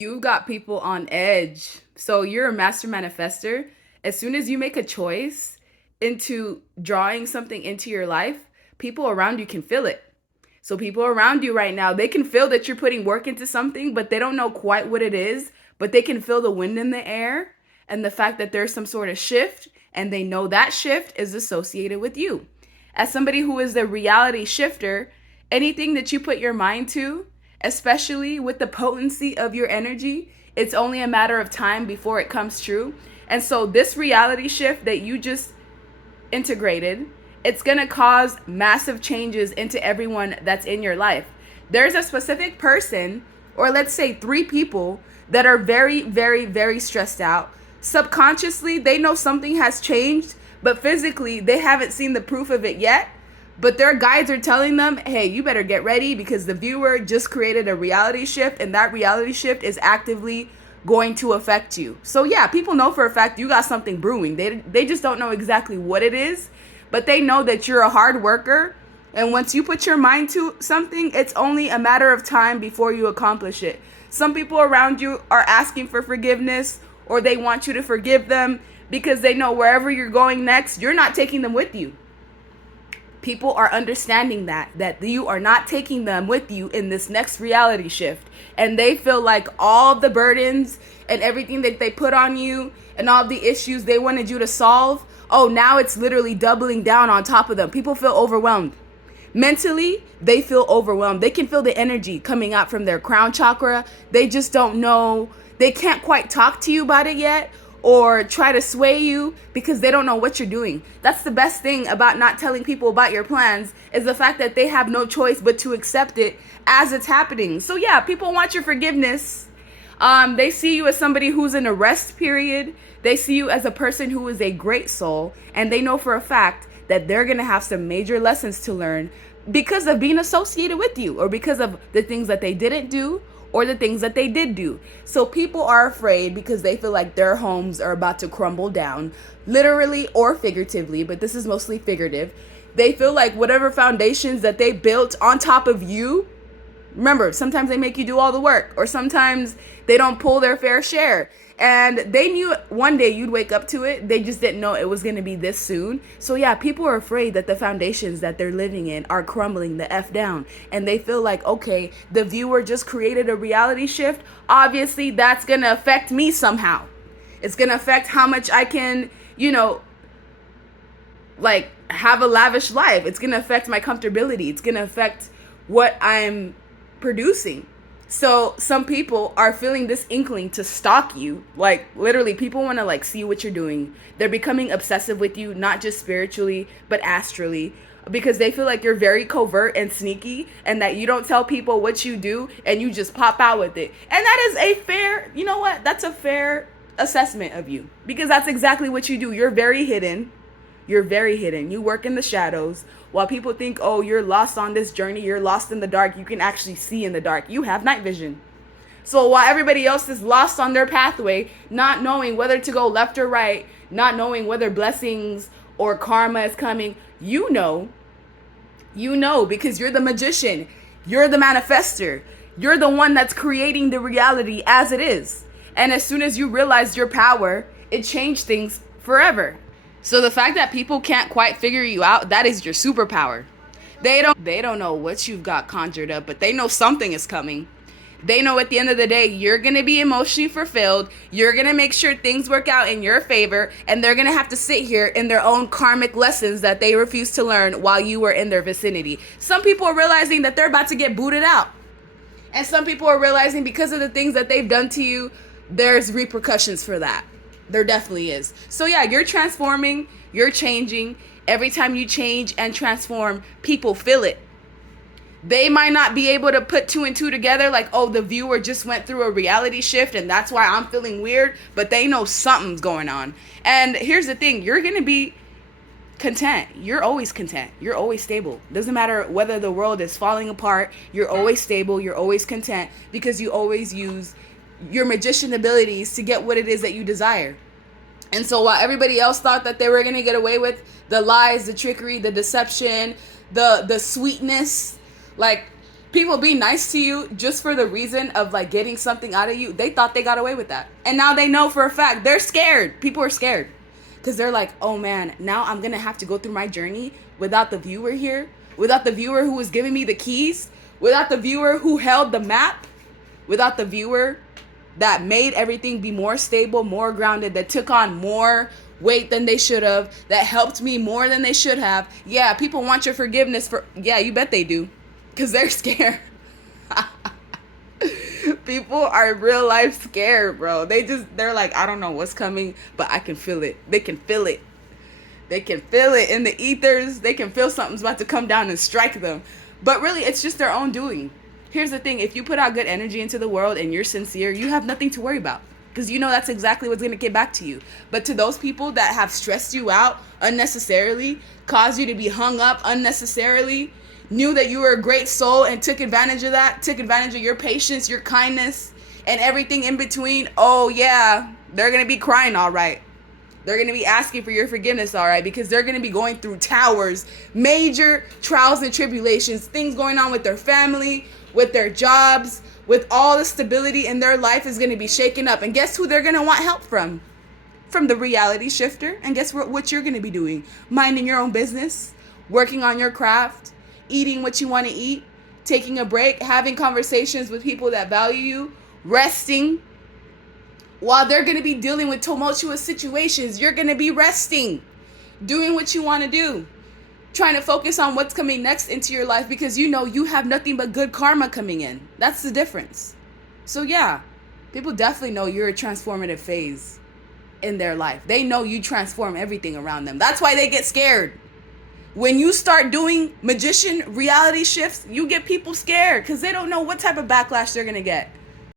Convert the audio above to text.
You've got people on edge. So you're a master manifester. As soon as you make a choice into drawing something into your life, people around you can feel it. So people around you right now, they can feel that you're putting work into something, but they don't know quite what it is, but they can feel the wind in the air and the fact that there's some sort of shift, and they know that shift is associated with you. As somebody who is the reality shifter, anything that you put your mind to, especially with the potency of your energy, it's only a matter of time before it comes true. And so this reality shift that you just integrated, it's going to cause massive changes into everyone that's in your life. There's a specific person, or let's say three people, that are very, very, very stressed out. Subconsciously, they know something has changed, but physically, they haven't seen the proof of it yet. But their guides are telling them, hey, you better get ready because the viewer just created a reality shift, and that reality shift is actively going to affect you. So yeah, people know for a fact you got something brewing. They just don't know exactly what it is, but they know that you're a hard worker, and once you put your mind to something, it's only a matter of time before you accomplish it. Some people around you are asking for forgiveness, or they want you to forgive them because they know wherever you're going next, you're not taking them with you. People are understanding that you are not taking them with you in this next reality shift, and they feel like all the burdens and everything that they put on you and all the issues they wanted you to solve, oh, now it's literally doubling down on top of them. People feel overwhelmed mentally. They feel overwhelmed. They can feel the energy coming out from their crown chakra. They just don't know, they can't quite talk to you about it yet, or try to sway you because they don't know what you're doing. That's the best thing about not telling people about your plans, is the fact that they have no choice but to accept it as it's happening. So yeah, people want your forgiveness. They see you as somebody who's in a rest period. They see you as a person who is a great soul, and they know for a fact that they're gonna have some major lessons to learn because of being associated with you, or because of the things that they didn't do or the things that they did do. So people are afraid because they feel like their homes are about to crumble down, literally or figuratively, but this is mostly figurative. They feel like whatever foundations that they built on top of you, remember, sometimes they make you do all the work, or sometimes they don't pull their fair share. And they knew one day you'd wake up to it. They just didn't know it was going to be this soon. So yeah, people are afraid that the foundations that they're living in are crumbling the F down. And they feel like, okay, the viewer just created a reality shift. Obviously, that's going to affect me somehow. It's going to affect how much I can, like have a lavish life. It's going to affect my comfortability. It's going to affect what I'm producing. So some people are feeling this inkling to stalk you. Like literally, people want to like see what you're doing. They're becoming obsessive with you, not just spiritually, but astrally, because they feel like you're very covert and sneaky, and that you don't tell people what you do and you just pop out with it. And that is a fair, you know what? That's a fair assessment of you, because that's exactly what you do. You're very hidden. You're very hidden. You work in the shadows. While people think, oh, you're lost on this journey, you're lost in the dark, you can actually see in the dark. You have night vision. So while everybody else is lost on their pathway, not knowing whether to go left or right, not knowing whether blessings or karma is coming, you know because you're the magician. You're the manifester. You're the one that's creating the reality as it is. And as soon as you realize your power, it changed things forever. So the fact that people can't quite figure you out, that is your superpower. They don't know what you've got conjured up, but they know something is coming. They know at the end of the day, you're going to be emotionally fulfilled. You're going to make sure things work out in your favor, and they're going to have to sit here in their own karmic lessons that they refuse to learn while you were in their vicinity. Some people are realizing that they're about to get booted out. And some people are realizing because of the things that they've done to you, there's repercussions for that. There definitely is. So yeah, you're transforming, you're changing. Every time you change and transform, people feel it. They might not be able to put two and two together, like, oh, the viewer just went through a reality shift and that's why I'm feeling weird, but they know something's going on. And here's the thing, you're going to be content. You're always content. You're always stable. Doesn't matter whether the world is falling apart, you're always stable, you're always content, because you always use your magician abilities to get what it is that you desire. And so while everybody else thought that they were going to get away with the lies, the trickery, the deception, the sweetness, like People be nice to you just for the reason of like getting something out of you. They thought they got away with that, and now they know for a fact. They're scared. People are scared because they're like, oh man, now I'm gonna have to go through my journey without the viewer here, without the viewer who was giving me the keys, without the viewer who held the map, without the viewer that made everything be more stable, more grounded, that took on more weight than they should have, that helped me more than they should have. Yeah, people want your forgiveness for, yeah, you bet they do, because they're scared. People are real life scared, bro. They're like, I don't know what's coming, but I can feel it. They can feel it. They can feel it in the ethers. They can feel something's about to come down and strike them. But really, it's just their own doing. Here's the thing. If you put out good energy into the world and you're sincere, you have nothing to worry about. Because you know that's exactly what's going to get back to you. But to those people that have stressed you out unnecessarily, caused you to be hung up unnecessarily, knew that you were a great soul and took advantage of that, took advantage of your patience, your kindness, and everything in between, oh yeah, they're going to be crying all right. They're going to be asking for your forgiveness, all right, because they're going to be going through towers, major trials and tribulations, things going on with their family, with their jobs, with all the stability in their life is going to be shaken up. And guess who they're going to want help from? From the reality shifter. And guess what you're going to be doing? Minding your own business, working on your craft, eating what you want to eat, taking a break, having conversations with people that value you, resting. While they're going to be dealing with tumultuous situations, you're going to be resting, doing what you want to do, trying to focus on what's coming next into your life because you know you have nothing but good karma coming in. That's the difference. So yeah, people definitely know you're a transformative phase in their life. They know you transform everything around them. That's why they get scared. When you start doing magician reality shifts, you get people scared because they don't know what type of backlash they're going to get.